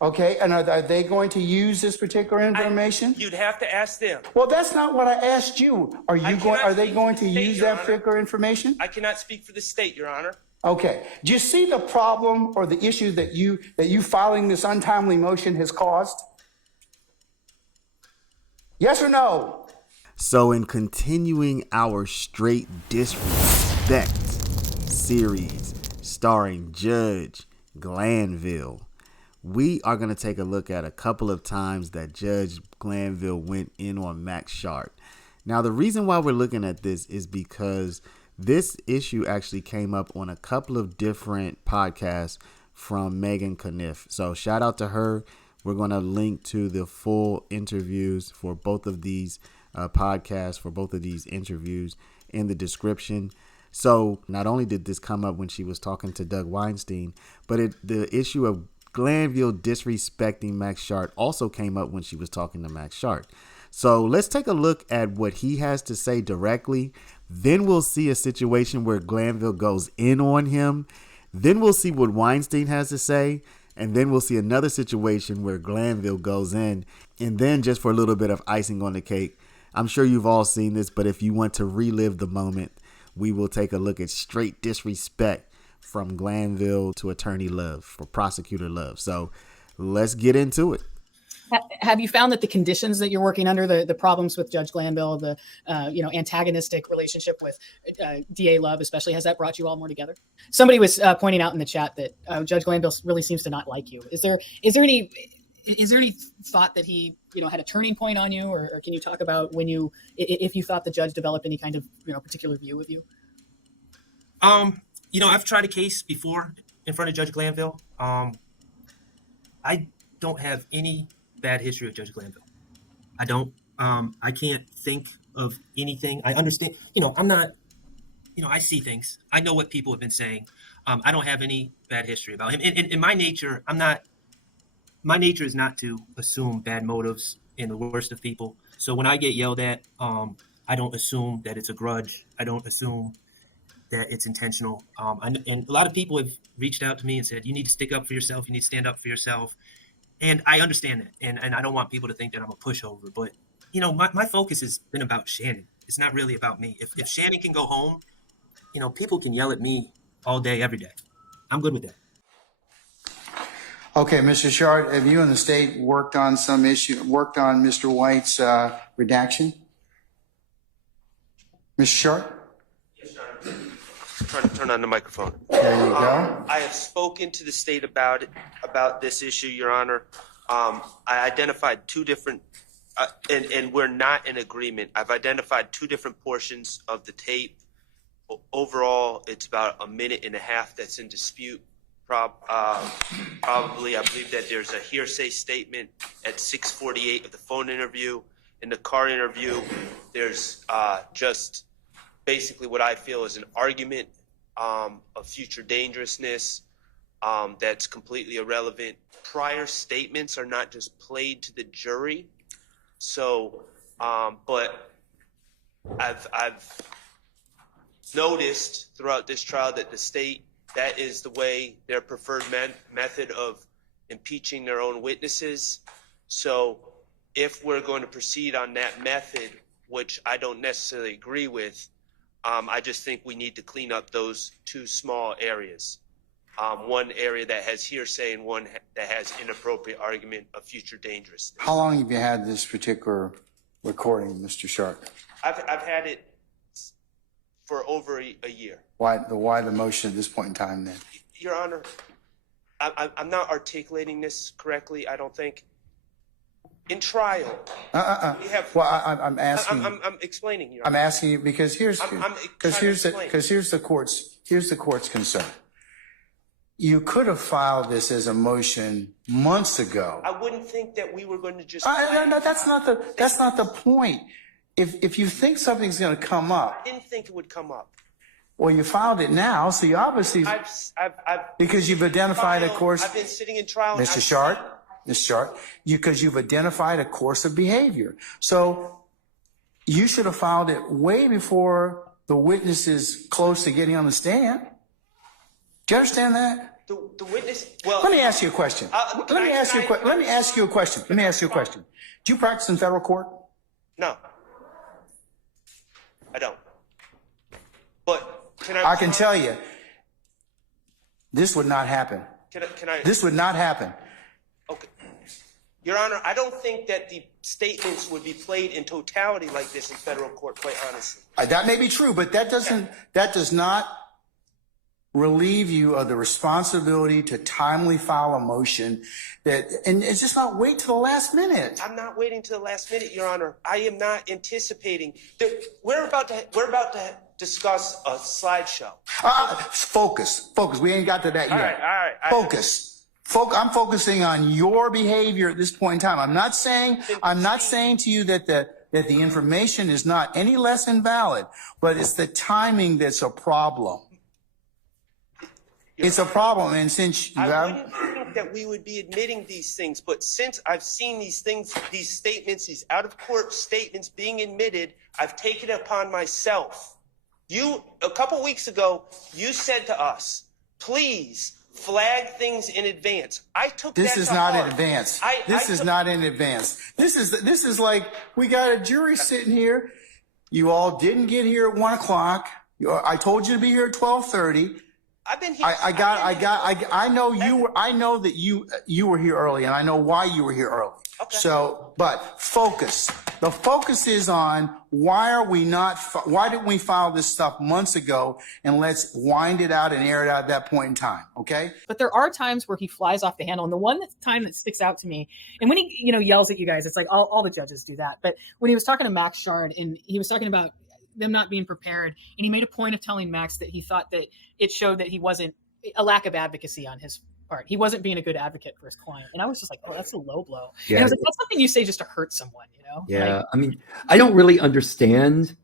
Okay, and are they going to use this particular information? You'd have to ask them. Well, that's not what I asked you. Are they going to use that Honor. particular information? I cannot speak for the state, Your Honor. Okay. Do you see the problem or the issue that you filing this untimely motion has caused? Yes or no? So in continuing our straight disrespect series starring Judge Glanville, we are going to take a look at a couple of times that Judge Glanville went in on Max Schardt. Now, the reason why we're looking at this is because this issue actually came up on a couple of different podcasts from Megan Kniff. So shout out to her. We're going to link to the full interviews for both of these podcasts, for both of these interviews in the description. So not only did this come up when she was talking to Doug Weinstein, but the issue of Glanville disrespecting Max Schardt also came up when she was talking to Max Schardt. So let's take a look at what he has to say directly. Then we'll see a situation where Glanville goes in on him. Then we'll see what Weinstein has to say. And then we'll see another situation where Glanville goes in. And then just for a little bit of icing on the cake, I'm sure you've all seen this, but if you want to relive the moment, we will take a look at straight disrespect from Glanville to Attorney Love, for Prosecutor Love. So let's get into it. Have you found that the conditions that you're working under, the problems with Judge Glanville, the antagonistic relationship with DA Love especially, has that brought you all more together? Somebody was pointing out in the chat that Judge Glanville really seems to not like you. Is there any thought that he had a turning point on you, or can you talk about if you thought the judge developed any kind of particular view of you? I've tried a case before in front of Judge Glanville. I don't have any bad history with Judge Glanville. I don't. I can't think of anything. I understand. I'm not. I see things. I know what people have been saying. I don't have any bad history about him. In my nature, my nature is not to assume bad motives in the worst of people. So when I get yelled at, I don't assume that it's a grudge. I don't assume that it's intentional. And a lot of people have reached out to me and said, you need to stick up for yourself. You need to stand up for yourself. And I understand that. And I don't want people to think that I'm a pushover. But, my focus has been about Shannon. It's not really about me. If Shannon can go home, people can yell at me all day, every day. I'm good with that. Okay, Mr. Schardt, have you and the state worked on Mr. White's redaction? Mr. Schardt? Yes, Your Honor. I'm trying to turn on the microphone. There you go. I have spoken to the state about this issue, Your Honor. I identified two different, and we're not in agreement. I've identified two different portions of the tape. Overall, it's about a minute and a half that's in dispute. Probably, I believe that there's a hearsay statement at 6:48 of the phone interview. In the car interview, there's just basically what I feel is an argument of future dangerousness that's completely irrelevant. Prior statements are not just played to the jury. So, but I've noticed throughout this trial that the state, that is the way, their preferred method of impeaching their own witnesses. So if we're going to proceed on that method, which I don't necessarily agree with, I just think we need to clean up those two small areas. One area that has hearsay and one that has inappropriate argument of future dangerousness. How long have you had this particular recording, Mr. Schardt? I've had it for over a year. Why the motion at this point in time then? Your Honor, I'm not articulating this correctly, I don't think. In trial, we have. Well, I'm asking. I'm explaining. Your Honor. I'm asking you because here's the court's concern. You could have filed this as a motion months ago. I wouldn't think that we were going to just. No, that's not the point. If you think something's going to come up, I didn't think it would come up. Well, you filed it now, so you obviously because you've identified a course. I've been sitting in trial, Mr. Schardt, because you've identified a course of behavior. So you should have filed it way before the witness is close to getting on the stand. Do you understand that? The witness. Well, let me ask you a question. Let me ask you a question. Do you practice in federal court? No, I don't. But I can tell you, this would not happen. This would not happen. Okay. Your Honor, I don't think that the statements would be played in totality like this in federal court, quite honestly. That may be true, but that does not relieve you of the responsibility to timely file a motion and it's just not wait till the last minute. I'm not waiting till the last minute, Your Honor. I am not anticipating that we're about to discuss a slideshow. Focus. We ain't got to that yet. All right. Focus. I'm focusing on your behavior at this point in time. I'm not saying to you that the information is not any less invalid, but it's the timing that's a problem. It's a problem, and since you I wouldn't think that we would be admitting these things, but since I've seen these things, these statements, these out-of-court statements being admitted, I've taken it upon myself. A couple weeks ago, you said to us, please flag things in advance. I took that to heart. This is not in advance. This is not in advance. This is like we got a jury sitting here. You all didn't get here at 1 o'clock. I told you to be here at 12:30. I've been here. I know that you were here early, and I know why you were here early. Okay. So, but focus. The focus is on why didn't we file this stuff months ago, and let's wind it out and air it out at that point in time. Okay. But there are times where he flies off the handle, and the one time that sticks out to me, and when he yells at you guys, it's like all the judges do that. But when he was talking to Max Schardt, and he was talking about them not being prepared, and he made a point of telling Max that he thought that it showed that he wasn't a lack of advocacy on his part. He wasn't being a good advocate for his client. And I was just like, oh, that's a low blow. Yeah. And I was like, that's something you say just to hurt someone, Yeah. I mean, I don't really understand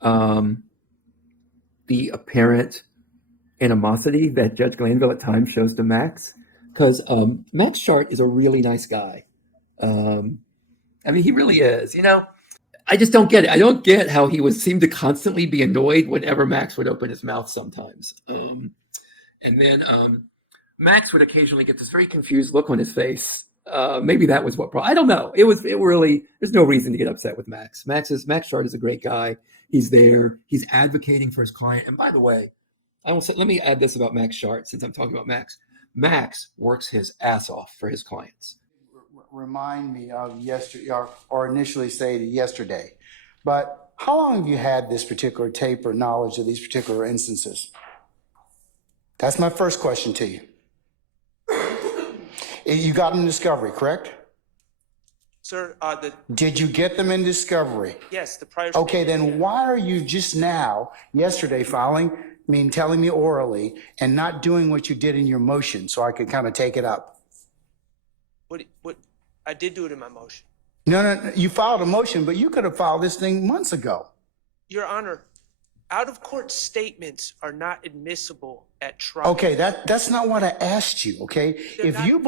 the apparent animosity that Judge Glanville at times shows to Max, because Max Schardt is a really nice guy. I mean, he really is, I just don't get it. I don't get how he seemed to constantly be annoyed whenever Max would open his mouth sometimes. And then Max would occasionally get this very confused look on his face. Maybe that was what brought. I don't know. It really. There's no reason to get upset with Max. Max Schardt is a great guy. He's there. He's advocating for his client. And by the way, let me add this about Max Schardt since I'm talking about Max. Max works his ass off for his clients. Remind me of yesterday, or initially say yesterday. But how long have you had this particular tape or knowledge of these particular instances? That's my first question to you. You got them in discovery, correct? Sir, Did you get them in discovery? Yes, the prior. Okay, then why are you just now, yesterday, telling me orally and not doing what you did in your motion so I could kind of take it up? What? I did do it in my motion. No, you filed a motion, but you could have filed this thing months ago. Your Honor, out-of-court statements are not admissible at trial. Okay, that's not what I asked you, okay? If you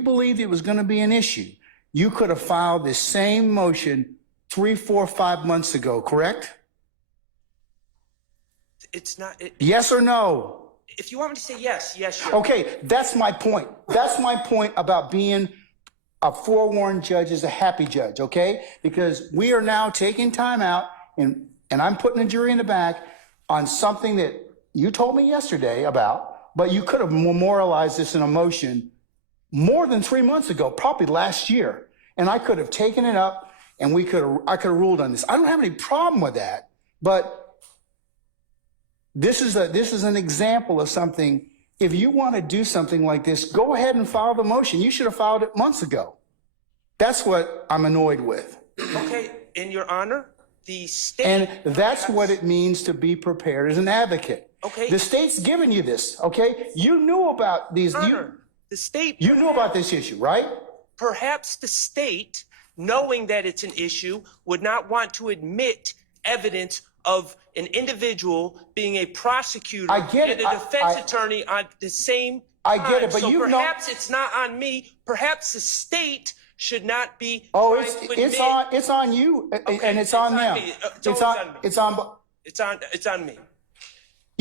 believed it was going to be an issue, you could have filed this same motion 3, 4, 5 months ago, correct? It's not. Yes or no? If you want me to say yes, Your Honor. Okay, that's my point. That's my point about being a forewarned judge is a happy judge, okay? Because we are now taking time out, and I'm putting the jury in the back on something that you told me yesterday about, but you could have memorialized this in a motion more than 3 months ago, probably last year. And I could have taken it up, and I could have ruled on this. I don't have any problem with that, but this is an example of something. If you want to do something like this, go ahead and file the motion. You should have filed it months ago. That's what I'm annoyed with. Okay, in Your Honor, the state. And that's what it means to be prepared as an advocate. Okay. The state's given you this, okay? You knew about these. Honor, the state. You knew about this issue, right? Perhaps the state, knowing that it's an issue, would not want to admit evidence of an individual being a prosecutor and a defense attorney on the same time. I get it, but so perhaps it's not on me. Perhaps the state should not be. Oh, it's on you, okay, and it's on them. It's on me. It's on me.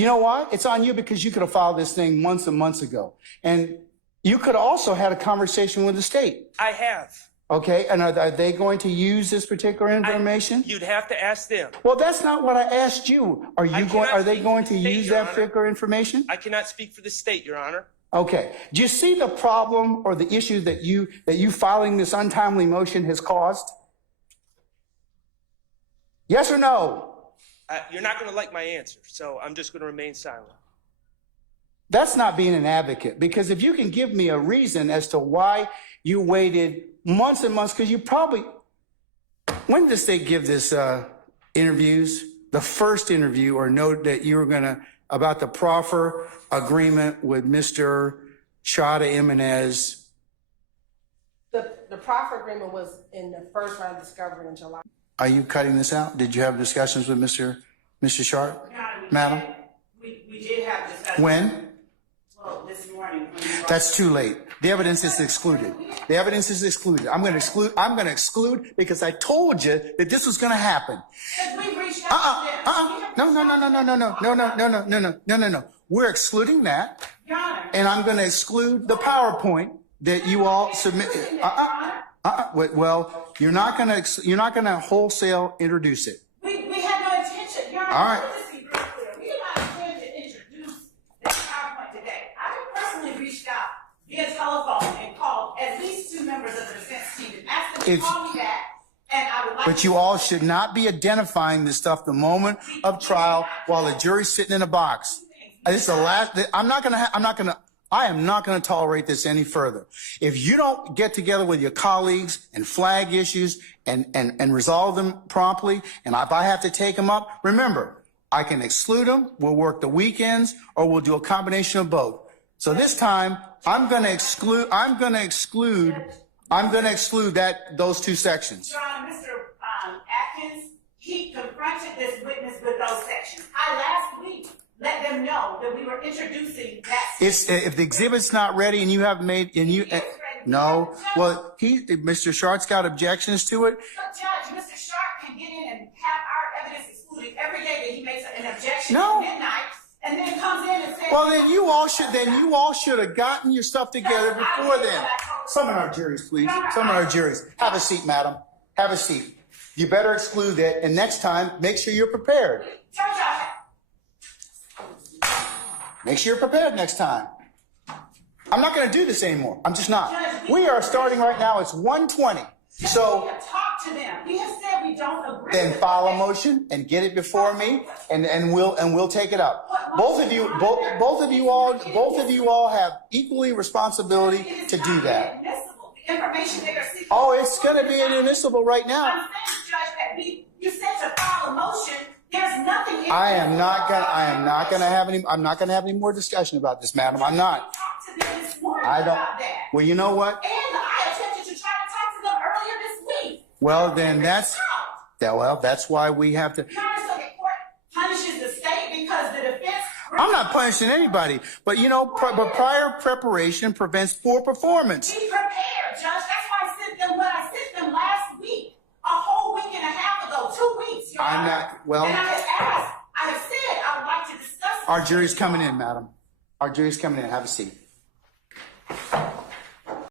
You know why? It's on you because you could have filed this thing months and months ago. And you could have also had a conversation with the state. I have. Okay, and are they going to use this particular information? You'd have to ask them. Well, that's not what I asked you. Are they going to speak for the state, use Your that Honor. particular information? I cannot speak for the state, Your Honor. Okay. Do you see the problem or the issue that you filing this untimely motion has caused? Yes or no? You're not going to like my answer, so I'm just going to remain silent. That's not being an advocate, because if you can give me a reason as to why you waited months and months, because you probably, when did the state give this interviews? The first interview or note that you were going to, about the proffer agreement with Mr. Chada Jimenez. The proffer agreement was in the first round of discovery in July. Are you cutting this out? Did you have discussions with Mr. Schardt? Madam? We did have discussions. When? Well, this morning. That's too late. The evidence is excluded. The evidence is excluded. I'm going to exclude because I told you that this was going to happen. We reached out to them. No. We're excluding that. Your Honor. And I'm going to exclude the PowerPoint that you all submitted. Well, you're not going to wholesale introduce it. We had no intention. Your Honor, All right. let's be real clear. We did not intend to introduce this PowerPoint today. I personally reached out via telephone and called at least 2 members of the defense team and asked them to call me back. And I would like But you all should not be identifying this stuff the moment of trial while the jury's sitting in a box. This is the last. I am not going to tolerate this any further. If you don't get together with your colleagues and flag issues and resolve them promptly, and if I have to take them up, remember, I can exclude them. We'll work the weekends, or we'll do a combination of both. So this time, I'm going to exclude those 2 sections. Your Honor, Mr. Atkins, he confronted this witness with those sections. I last week let them know that we were introducing that. If the exhibit's not ready and you haven't made, and you, no, well, Mr. Schart's got objections to it. But Judge, Mr. Schardt can get in and have our evidence excluded every day that he makes an objection No. at midnight, and then comes in and says. Well, then you all should have gotten your stuff together before then. Summon our juries, please. Summon our juries. Have a seat, madam. Have a seat. You better exclude that, and next time, make sure you're prepared. Judge, Make sure you're prepared next time. I'm not going to do this anymore. I'm just not. We are starting right now. It's 1:20. So we have talked to them. We have said we don't agree. then file a motion and get it before me, and we'll take it up. Both of you all have equally responsibility to do that. The information they are seeking. Oh, it's going to be inadmissible right now. I'm saying, Judge, that you said to file a motion. There's nothing. I'm not going to have any more discussion about this, madam. I'm not. Talked to them this morning I don't. about that. Well, you know what? And I attempted to try to talk to them earlier this week. Well, then that's why we have to. Your Honor, so the court punishes the state because the defense. I'm not punishing anybody, but but prior preparation prevents poor performance. Be prepared, Judge. That's why I sent them what I sent them last week, a whole week and a half ago, 2 weeks. Your I'm Honor. not. Well, And I have asked. I have said I would like to discuss. our jury's coming in, madam. Our jury's coming in. Have a seat.